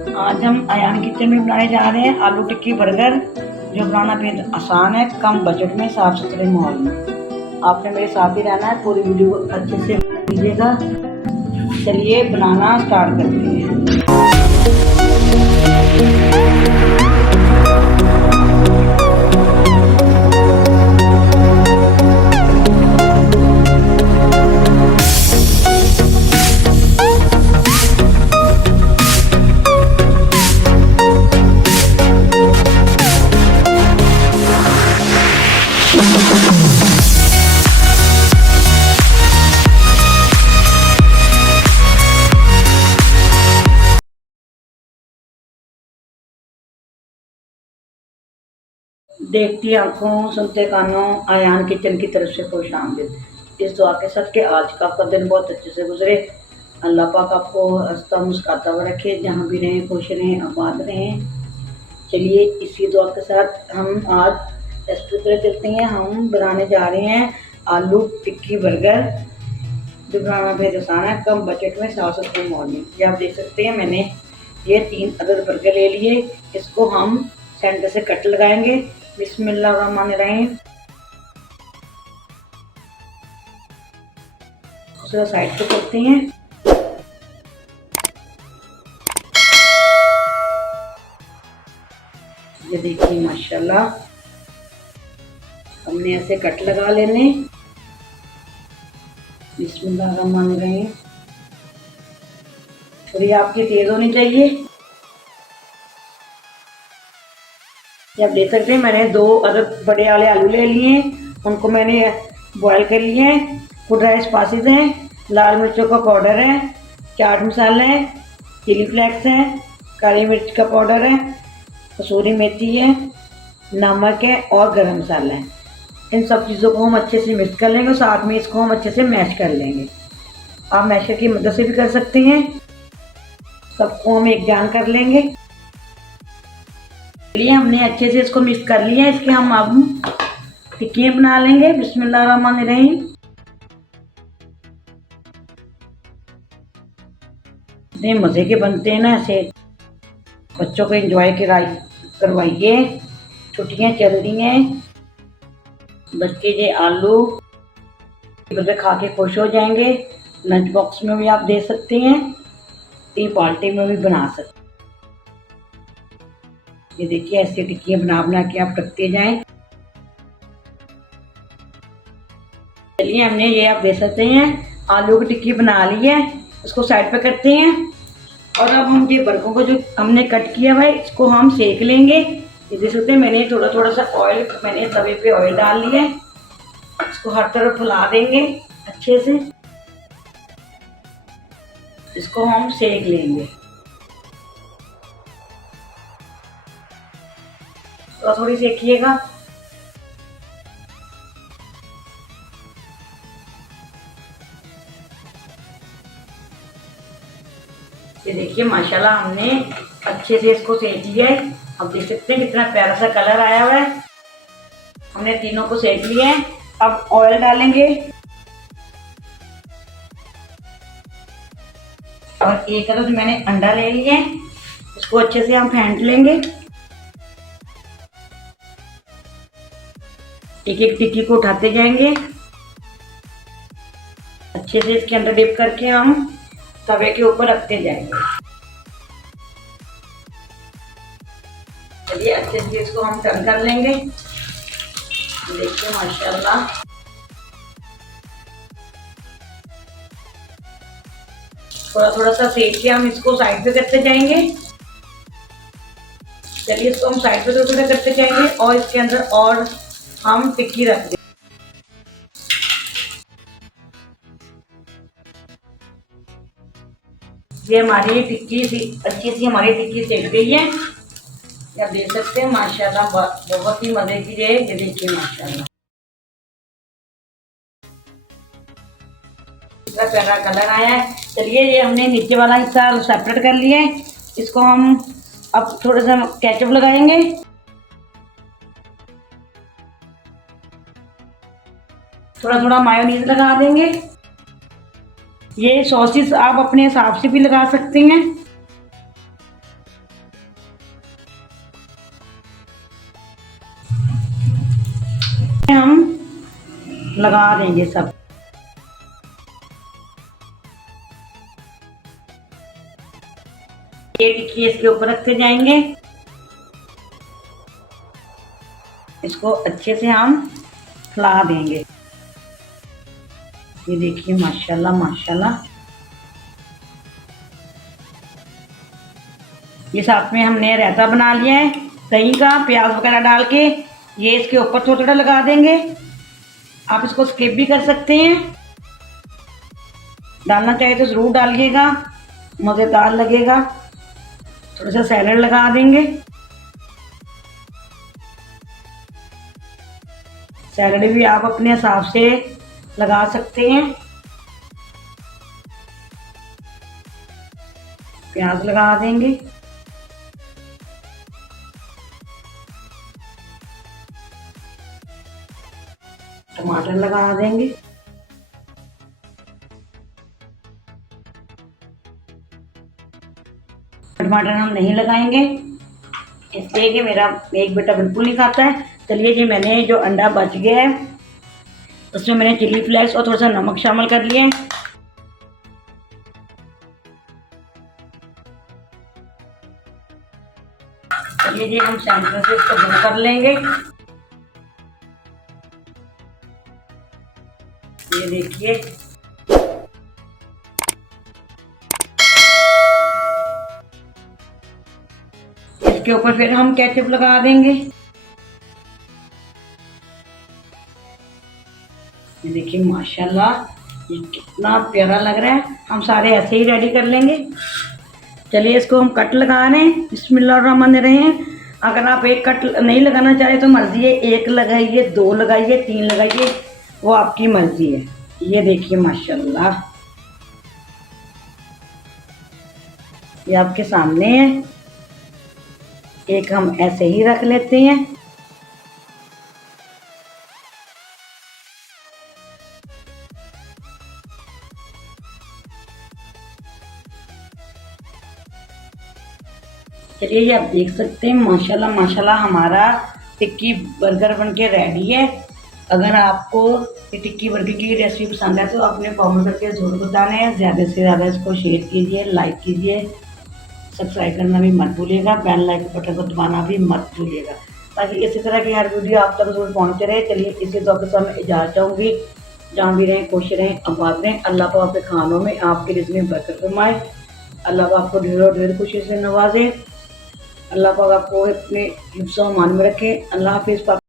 आज हम अयान किचन में बनाने जा रहे हैं आलू टिक्की बर्गर, जो बनाना बेहद आसान है, कम बजट में, साफ सुथरे माहौल में। आपने मेरे साथ ही रहना है, पूरी वीडियो अच्छे से लीजिएगा। चलिए बनाना स्टार्ट करते हैं। देखती आंखों, सुनते कानों, अयान किचन की तरफ से खुश आमदीद। इस दुआ के साथ कि आज का आपका दिन बहुत अच्छे से गुजरे। अल्लाह पाक आपको हंसता मुस्कुराता हुआ रखे, जहाँ भी रहें खुश रहें, आबाद रहें। चलिए इसी दुआ के साथ हम आज रेसिपी पर चलते हैं। हम बनाने जा रहे हैं आलू टिक्की बर्गर, जो बनाना बेहद आसान है, कम बजट में, साफ सुथरे माहौल में। ये आप देख सकते हैं, मैंने ये 3 अदद बर्गर ले लिए। इसको हम सेंटर से कट लगाएंगे। बिस्मिल्लाहिर्रहमानिर्रहीम। दूसरा साइड पे करते हैं। ये देखिए माशाल्लाह, हमने ऐसे कट लगा लेने। बिस्मिल्लाहिर्रहमानिर्रहीम। थोड़ी आपकी तेज होनी चाहिए। ये आप देख सकते हैं, मैंने 2 अदद बड़े वाले आलू ले लिए। उनको मैंने बॉयल कर लिए हैं। फूड ड्राई स्पाइसेस हैं, लाल मिर्चों का पाउडर है, चाट मसाला है, चिली फ्लेक्स है, काली मिर्च का पाउडर है, कसूरी मेथी है, नमक है और गरम मसाला है। इन सब चीज़ों को हम अच्छे से मिक्स कर लेंगे और साथ में इसको हम अच्छे से मैश कर लेंगे। आप मैशर की मदद से भी कर सकते हैं। सबको हम एक जान कर लेंगे। चलिए हमने अच्छे से इसको मिक्स कर लिया है। इसके हम अब टिक्कियाँ बना लेंगे। बिस्मिल्लाहिर्रहमानिर्रहीम। इतने मज़े के बनते हैं ना, ऐसे बच्चों को एंजॉय करवाइए। छुट्टियाँ चल रही हैं, बच्चे ये आलू बर्गर खा के खुश हो जाएंगे। लंच बॉक्स में भी आप दे सकते हैं, टी पार्टी में भी बना सकते हैं। ये देखिए ऐसी टिक्कियाँ बना बना के आप रखते जाएं। चलिए हमने ये आप देख सकते हैं आलू की टिक्की बना ली है। इसको साइड पे करते हैं और अब हम ये बर्गरों को जो हमने कट किया हुआ है, इसको हम सेक लेंगे। ये देख सकते हैं, मैंने थोड़ा थोड़ा सा ऑयल, मैंने तवे पे ऑयल डाल लिया है। इसको हर तरफ फैला देंगे अच्छे से। इसको हम सेक लेंगे। तो थोड़ी सेकिएगा। ये देखिए माशाल्लाह, हमने अच्छे से इसको सेक लिया है। अब देख सकते हैं कितना प्यारा सा कलर आया हुआ है। हमने तीनों को सेक लिया है। अब ऑयल डालेंगे और एक अदद मैंने अंडा ले लिया है। इसको अच्छे से हम फेंट लेंगे। एक एक टिक्की को उठाते जाएंगे। अच्छे से इसके अंदर डिप करके हम तवे के ऊपर रखते जाएंगे। चलिए अच्छे से इसको हम टर्न कर लेंगे। देखिए माशाल्लाह, थोड़ा थोड़ा सा सेक के हम इसको साइड पे करते जाएंगे। चलिए इसको हम साइड पे थोड़ा थोड़ा करते जाएंगे और इसके अंदर और हम टिक्की रख देंगे। ये हमारी टिक्की अच्छी सी हमारी टिक्की सेक गई है। आप देख सकते हैं माशाल्लाह, बहुत ही मजे की है। ये देखिए माशाल्लाह, कितना प्यारा कलर आया है। चलिए ये हमने नीचे वाला हिस्सा सेपरेट कर लिया है। इसको हम अब थोड़ा सा केचप लगाएंगे। थोड़ा थोड़ा मायोनीज लगा देंगे। ये सॉसेस आप अपने हिसाब से भी लगा सकते हैं। हम लगा देंगे सब। ये टिक्की इसके ऊपर रखते जाएंगे। इसको अच्छे से हम फैला देंगे। ये देखिए माशाल्लाह माशाल्लाह। ये साथ में हमने रायता बना लिया है दही का, प्याज वगैरह डाल के। ये इसके ऊपर थोड़ा थोड़ा लगा देंगे। आप इसको स्किप भी कर सकते हैं, डालना चाहे तो ज़रूर डालिएगा, मज़ेदार लगेगा। थोड़ा सा सैलड लगा देंगे। सैलड भी आप अपने हिसाब से लगा सकते हैं। प्याज लगा देंगे। टमाटर लगा देंगे। टमाटर हम नहीं लगाएंगे इसलिए कि मेरा एक बेटा बिल्कुल नहीं खाता है। चलिए जी, मैंने जो अंडा बच गया है उसमें मैंने चिली फ्लेक्स और थोड़ा सा नमक शामिल कर लिया है। चलिए जी, हम सेंटर से इसको बंद कर लेंगे। ये देखिए इसके ऊपर फिर हम केचप लगा देंगे। ये देखिए माशाल्लाह, ये कितना प्यारा लग रहा है। हम सारे ऐसे ही रेडी कर लेंगे। चलिए इसको हम कट लगा रहे हैं। बिस्मिल्लाहिर्रहमानिर्रहीम। अगर आप एक कट नहीं लगाना चाहे तो मर्जी है, एक लगाइए, दो लगाइए, तीन लगाइए, वो आपकी मर्जी है। ये देखिए माशाल्लाह, ये आपके सामने है। एक हम ऐसे ही रख लेते हैं। चलिए ये आप देख सकते हैं माशाल्लाह माशाल्लाह, हमारा टिक्की बर्गर बनके रेडी है। अगर आपको ये टिक्की बर्गर की रेसिपी पसंद है तो आपने कमेंट करके ज़रूर बताना है। ज़्यादा से ज़्यादा इसको शेयर कीजिए, लाइक कीजिए, सब्सक्राइब करना भी मत भूलिएगा, बेल लाइक बटन को दबाना भी मत भूलिएगा, ताकि इसी तरह की हर वीडियो आप तक ज़रूर पहुँचते रहे। चलिए इसी दुआ के साथ मैं इजाज़त चाहूँगी। जहाँ भी रहें खुश रहें, आबाद रहें। अल्लाह पाक आपके खानों में, आपके रिज़्क़ में बरकत फरमाए। अल्लाह पाक आपको ढेर और ढेर खुशी से नवाजे। अल्लाह पाक आपको अपने हिफ्ज़-ओ-अमान में रखे। अल्लाह हाफ़िज़।